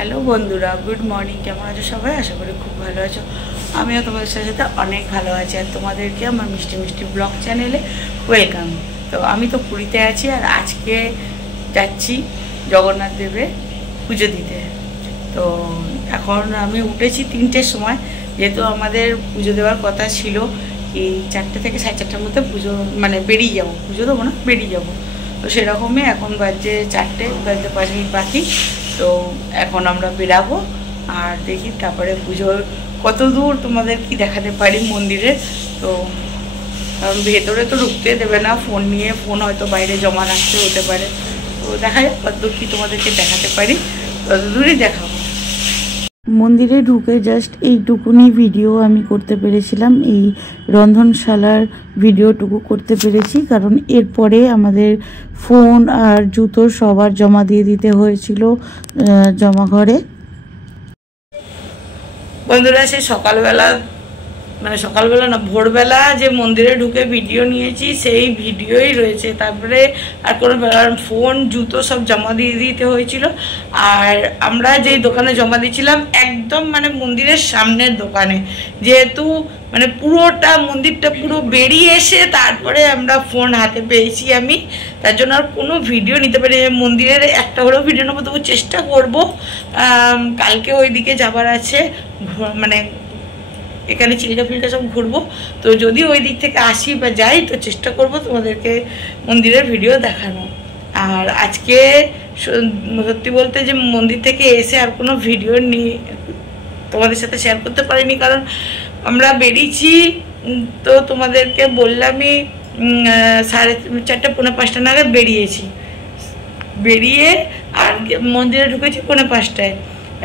Hello বন্ধুরা, good morning. কেমন আছো সবাই? আশা করি খুব ভালো আছো। আমিও তোমাদের সাথে অনেক ভালো আছি। আর তোমাদেরকে আমার মিষ্টি মিষ্টি ব্লগ চ্যানেলে ওয়েলকাম। তো আমি তো পুরীতে আছি, আর আজকে যাচ্ছি জগন্নাথ দেবের পুজো দিতে। তো এখন আমি উঠেছি 3টের সময়, যেহেতু আমাদের পুজো দেওয়ার কথা ছিল এই 4টে থেকে 4:30টার মধ্যে পুজো, মানে বেরিয়ে যাবো, পুজো দেবো না, বেরিয়ে যাবো। তো সেরকমই এখন বাজে 4টে, বাজতে 5 মিনিট বাকি। তো এখন আমরা বেরাবো, আর দেখি তারপরে পুজোর কত দূর তোমাদের কি দেখাতে পারি মন্দিরে। তো কারণ ভেতরে তো ঢুকতে দেবে না ফোন নিয়ে, ফোন হয়তো বাইরে জমা রাখতে হতে পারে। তো দেখা যাক কতদূর কি তোমাদেরকে দেখাতে পারি, তত দূরই দেখাবো। মন্দিরে ঢুকে জাস্ট এইটুকুনি ভিডিও আমি করতে পেরেছিলাম, এই রন্ধনশালার ভিডিওটুকু করতে পেরেছি, কারণ এরপরে আমাদের ফোন আর জুতো সবার জমা দিয়ে দিতে হয়েছিল জমা ঘরে। বন্ধুরা, সে সকালবেলা, মানে সকালবেলা না, ভোরবেলা যে মন্দিরে ঢুকে ভিডিও নিয়েছি সেই ভিডিওই রয়েছে। তারপরে আর কোনো ফোন জুতো সব জমা দিয়ে দিতে হয়েছিল। আর আমরা যেই দোকানে জমা দিয়েছিলাম একদম মানে মন্দিরের সামনের দোকানে, যেহেতু মানে পুরোটা মন্দিরটা পুরো বেরিয়ে এসে তারপরে আমরা ফোন হাতে পেয়েছি আমি, তার জন্য আর কোনো ভিডিও নিতে পারি। মন্দিরের একটা হলেও ভিডিও নেবো, তবু চেষ্টা করবো। কালকে ওই দিকে যাবার আছে, মানে এখানে চিল্কা ফিল্টা সব ঘুরবো। তো যদি ওই দিক থেকে আসি বা যাই, তো চেষ্টা করব তোমাদেরকে মন্দিরের ভিডিও দেখানো। আর আজকে সত্যি বলতে যে মন্দির থেকে এসে আর কোনো ভিডিও নিয়ে তোমাদের সাথে শেয়ার করতে পারিনি, কারণ আমরা বেরিয়েছি তো তোমাদেরকে বললামই 4:30 পৌনে 5টা নাগাদ বেরিয়েছি। বেরিয়ে আর মন্দিরে ঢুকেছি 4:45টায়।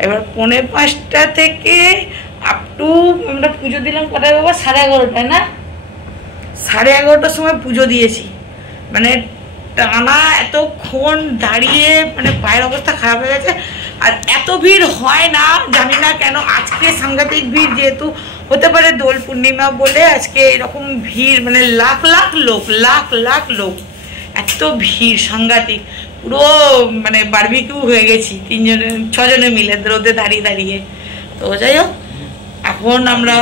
এবার 4:45টা থেকে আপ টু আমরা পুজো দিলাম কটায় বাবা? 11:30টায় না, 11:30টার সময় পুজো দিয়েছি। মানে টানা এতক্ষণ দাঁড়িয়ে মানে পায়ের অবস্থা খারাপ হয়ে গেছে। আর এত ভিড় হয় না, জানি না কেন আজকে সাংঘাতিক ভিড়, যেহেতু হতে পারে দোল পূর্ণিমা বলে আজকে এরকম ভিড়, মানে লাখ লাখ লোক, লাখ লাখ লোক, এত ভিড় সাংঘাতিক। পুরো মানে বারবিকিউ হয়ে গেছি 6জনে মিলে রোদে দাঁড়িয়ে দাঁড়িয়ে। তো যাই হোক, এখন আমরা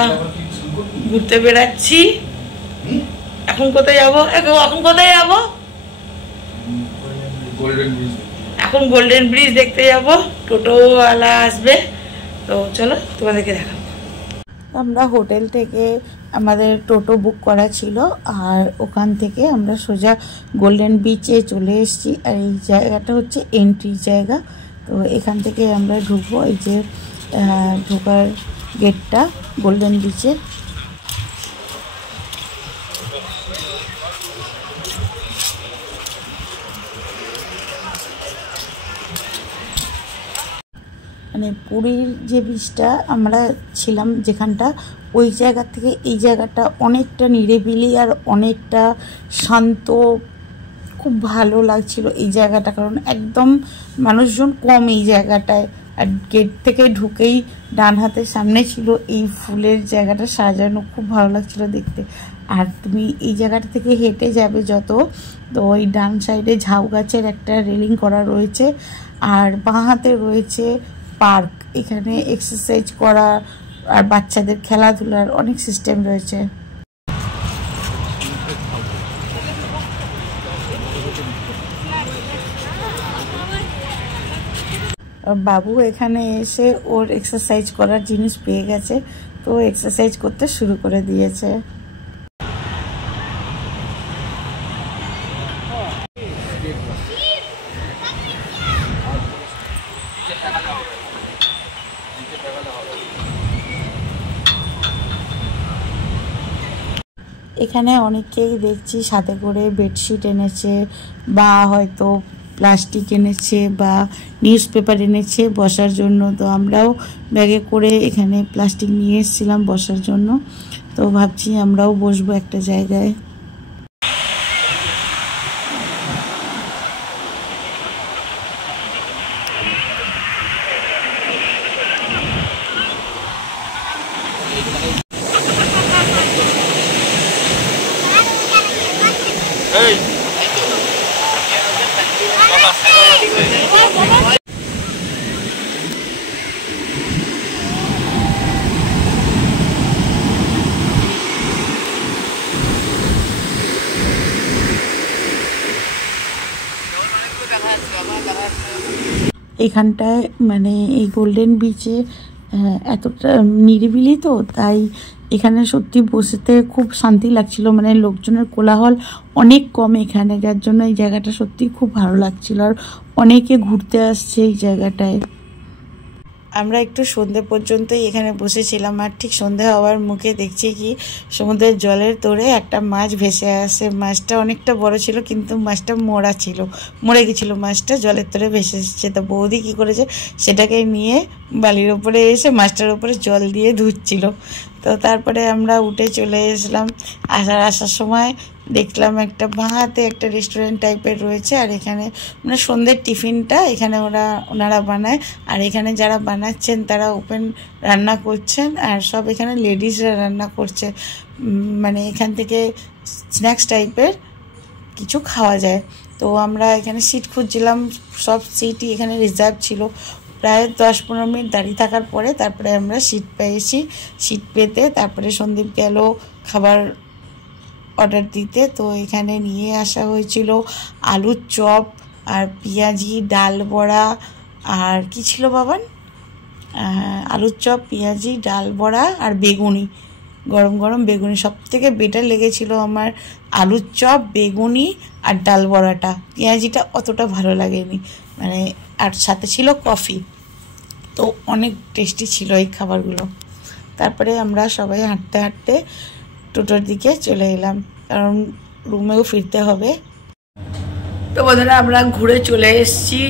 ঘুরতে বেড়াচ্ছি। এখন কোথায় যাবো? এখন কোথায় যাবো? এখন গোল্ডেন ব্রিজ দেখতে যাব, টোটোওয়ালা আসবে। তো চলো তোমাদেরকে দেখাবো। আমরা হোটেল থেকে আমাদের টোটো বুক করা ছিল, আর ওখান থেকে আমরা সোজা গোল্ডেন বিচে চলে এসেছি। আর এই জায়গাটা হচ্ছে এন্ট্রি জায়গা। তো এখান থেকে আমরা ঢুকবো, এই যে ঢোকার গেটটা গোল্ডেন বিচে। মানে পুরীর যে বিচটা আমরা ছিলাম যেখানটা, ওই জায়গা থেকে এই জায়গাটা অনেকটা নিরিবিলি আর অনেকটা শান্ত, খুব ভালো লাগছিল এই জায়গাটা, কারণ একদম মানুষজন কম এই জায়গাটায়। আর গেট থেকে ঢুকেই ডান হাতের সামনে ছিল এই ফুলের জায়গাটা সাজানো, খুব ভালো লাগছিল দেখতে। আর তুমি এই জায়গাটা থেকে হেঁটে যাবে যত, তো ওই ডান সাইডে ঝাউ গাছের একটা রেলিং করা রয়েছে, আর বাঁ হাতে রয়েছে পার্ক। এখানে এক্সারসাইজ করা আর বাচ্চাদের খেলাধুলার অনেক সিস্টেম রয়েছে। বাবু এখানে এসে ওর এক্সারসাইজ করার জিনিস পেয়ে গেছে, তো এক্সারসাইজ করতে শুরু করে দিয়েছে। এখানে অনেককেই দেখছি সাথে করে বেডশিট এনেছে, বা হয়তো প্লাস্টিক এনেছে, বা নিউজ পেপার এনেছে বসার জন্য। তো আমরাও ব্যাগে করে এখানে প্লাস্টিক নিয়ে এসেছিলাম বসার জন্য। তো ভাবছি আমরাও বসবো একটা জায়গায়। এখানটায় মানে এই গোল্ডেন বিচে এতটা নিরিবিলি তো, তাই এখানে সত্যি বসতে খুব শান্তি লাগছিল। মানে লোকজনের কোলাহল অনেক কম এখানে, যার জন্য এই জায়গাটা সত্যি খুব ভালো লাগছিল। আর অনেকে ঘুরতে আসছে এই জায়গাটায়। আমরা একটু সন্ধে পর্যন্তই এখানে বসেছিলাম, আর ঠিক সন্ধে হওয়ার মুখে দেখছি কি সমুদ্রের জলের তোড়ে একটা মাছ ভেসে আসে। মাছটা অনেকটা বড় ছিল, কিন্তু মাছটা মরে গেছিলো মাছটা, জলের তোড়ে ভেসে এসেছে। তো বৌদি কী করেছে, সেটাকে নিয়ে বালির ওপরে এসে মাছটার ওপরে জল দিয়ে ধুচ্ছিল। তো তারপরে আমরা উঠে চলে এসলাম। আসার সময় দেখলাম একটা বাঁহাতে একটা রেস্টুরেন্ট টাইপের রয়েছে, আর এখানে মানে সন্ধ্যের টিফিনটা এখানে ওনারা বানায়। আর এখানে যারা বানাচ্ছেন তারা ওপেন রান্না করছেন, আর সব এখানে লেডিসরা রান্না করছে। মানে এখান থেকে স্ন্যাক্স টাইপের কিছু খাওয়া যায়। তো আমরা এখানে সিট খুঁজছিলাম, সব সিটই এখানে রিজার্ভ ছিল। প্রায় 10-15 মিনিট দাঁড়িয়ে থাকার পরে তারপরে আমরা সিট পেয়েছি। সিট পেতে তারপরে সন্দীপ গেল খাবার অর্ডার দিতে। তো এখানে নিয়ে আসা হয়েছিল আলুর চপ আর পেঁয়াজি, ডাল বড়া, আর কি ছিল বাবান, আলুর চপ, পেঁয়াজি, ডাল বড়া আর বেগুনি, গরম গরম বেগুনি। সব থেকে বেটার লেগেছিল আমার আলুর চপ, বেগুনি আর ডাল বড়াটা। পেঁয়াজিটা অতটা ভালো লাগেনি মানে, আর সাথে ছিল কফি। তো অনেক টেস্টি ছিল এই খাবারগুলো। তারপরে আমরা সবাই হাঁটতে হাঁটতে টোটোর দিকে চলে এলাম, কারণ রুমেও ফিরতে হবে। তো বন্ধুরা আমরা ঘুরে চলে এসেছি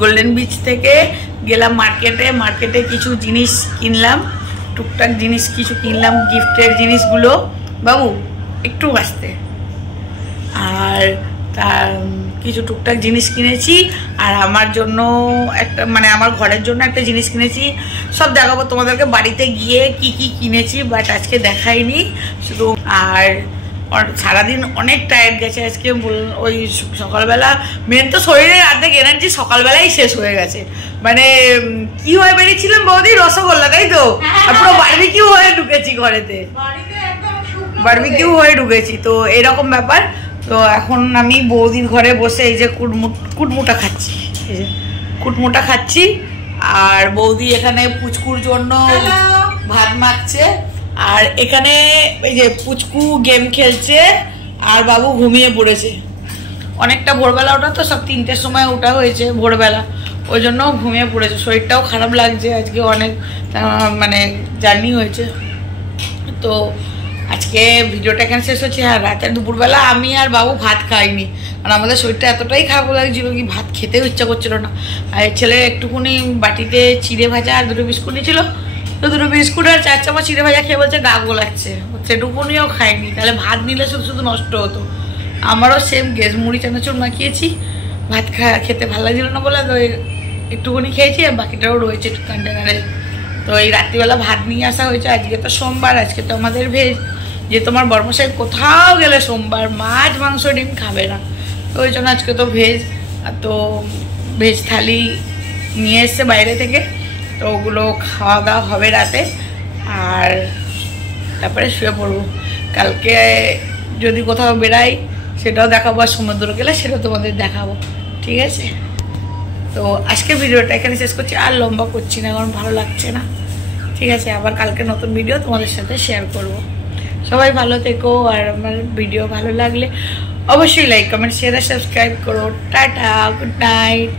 গোল্ডেন বিচ থেকে গেলাম মার্কেটে কিছু জিনিস কিনলাম, টুকটাক জিনিস কিছু কিনলাম, গিফটের জিনিসগুলো। বাবু একটু আসতে। আর তার কিছু টুকটাক জিনিস কিনেছি, আর আমার জন্য একটা মানে আমার ঘরের জন্য একটা জিনিস কিনেছি। সব দেখাবো তোমাদেরকে বাড়িতে গিয়ে কি কি কিনেছি, বাট আজকে দেখাইনি শুধু। আর সারাদিন অনেক টায়ার্ড গেছে আজকে। ওই সকালবেলা মেন তো শরীরের অর্ধেক এনার্জি সকালবেলাই শেষ হয়ে গেছে। মানে কি হয়ে বেরিয়েছিলাম বৌদি, রসগোল্লা, তাই তো? আর পুরো বারবিকিউ হয়ে ঢুকেছি ঘরেতে, বারবিকিউ হয়ে ঢুকেছি। তো এরকম ব্যাপার। তো এখন আমি বৌদির ঘরে বসে এই যে কুটমুটা খাচ্ছি। আর বৌদি এখানে পুচকুর জন্য ভাত মাখছে, আর এখানে এই যে পুচকু গেম খেলছে, আর বাবু ঘুমিয়ে পড়েছে। অনেকটা ভোরবেলা ওঠা তো, সব 3টের সময় ওঠা হয়েছে ভোরবেলা, ওই জন্য ঘুমিয়ে পড়েছে। শরীরটাও খারাপ লাগছে, আজকে অনেক মানে জার্নি হয়েছে। তো আজকে ভিডিওটা এখানে শেষ হচ্ছে। আর রাতের দুপুরবেলা আমি আর বাবু ভাত খাইনি, কারণ আমাদের শরীরটা এতটাই খারাপ লাগছিল কি ভাত খেতেও ইচ্ছা করছিল না। আর ছেলে একটুকুনি বাটিতে চিড়ে ভাজা আর 2টো বিস্কুট নিয়েছিল, তো 2টো বিস্কুট আর 4 চামচ চিড়ে ভাজা খেয়ে বলছে গা গোলাচ্ছে, সেটুকুনিও খাইনি। তাহলে ভাত নিলে শুধু শুধু নষ্ট হতো। আমারও সেম গ্যাস, মুড়ি চানাচুর মাখিয়েছি, ভাত খেতে ভালো লাগছিল না বলে তো একটুকুনি খেয়েছি, আর বাকিটাও রয়েছে একটু কন্টেনারে। তো এই রাত্রিবেলা ভাত নিয়ে আসা হয়েছে। আজকে তো সোমবার, আজকে তো আমাদের ভেজ, যে তোমার বর্মশাই কোথাও গেলে সোমবার মাছ মাংস ডিম খাবে না, তো ওই জন্য আজকে তো ভেজ। তো ভেজ থালি নিয়ে এসছে বাইরে থেকে, তো ওগুলো খাওয়া দাওয়া হবে রাতে। আর তারপরে শুয়ে পড়বো। কালকে যদি কোথাও বেড়াই সেটাও দেখাবো, আর সমুদ্র গেলে সেটাও তোমাদের দেখাবো, ঠিক আছে? তো আজকে ভিডিওটা এখানে শেষ করছি, আর লম্বা করছি না কারণ ভালো লাগছে না, ঠিক আছে? আবার কালকে নতুন ভিডিও তোমাদের সাথে শেয়ার করব। সবাই ভালো থেকো, আর আমার ভিডিও ভালো লাগলে অবশ্যই লাইক, কমেন্ট, শেয়ার আর সাবস্ক্রাইব করো। Tata, good night.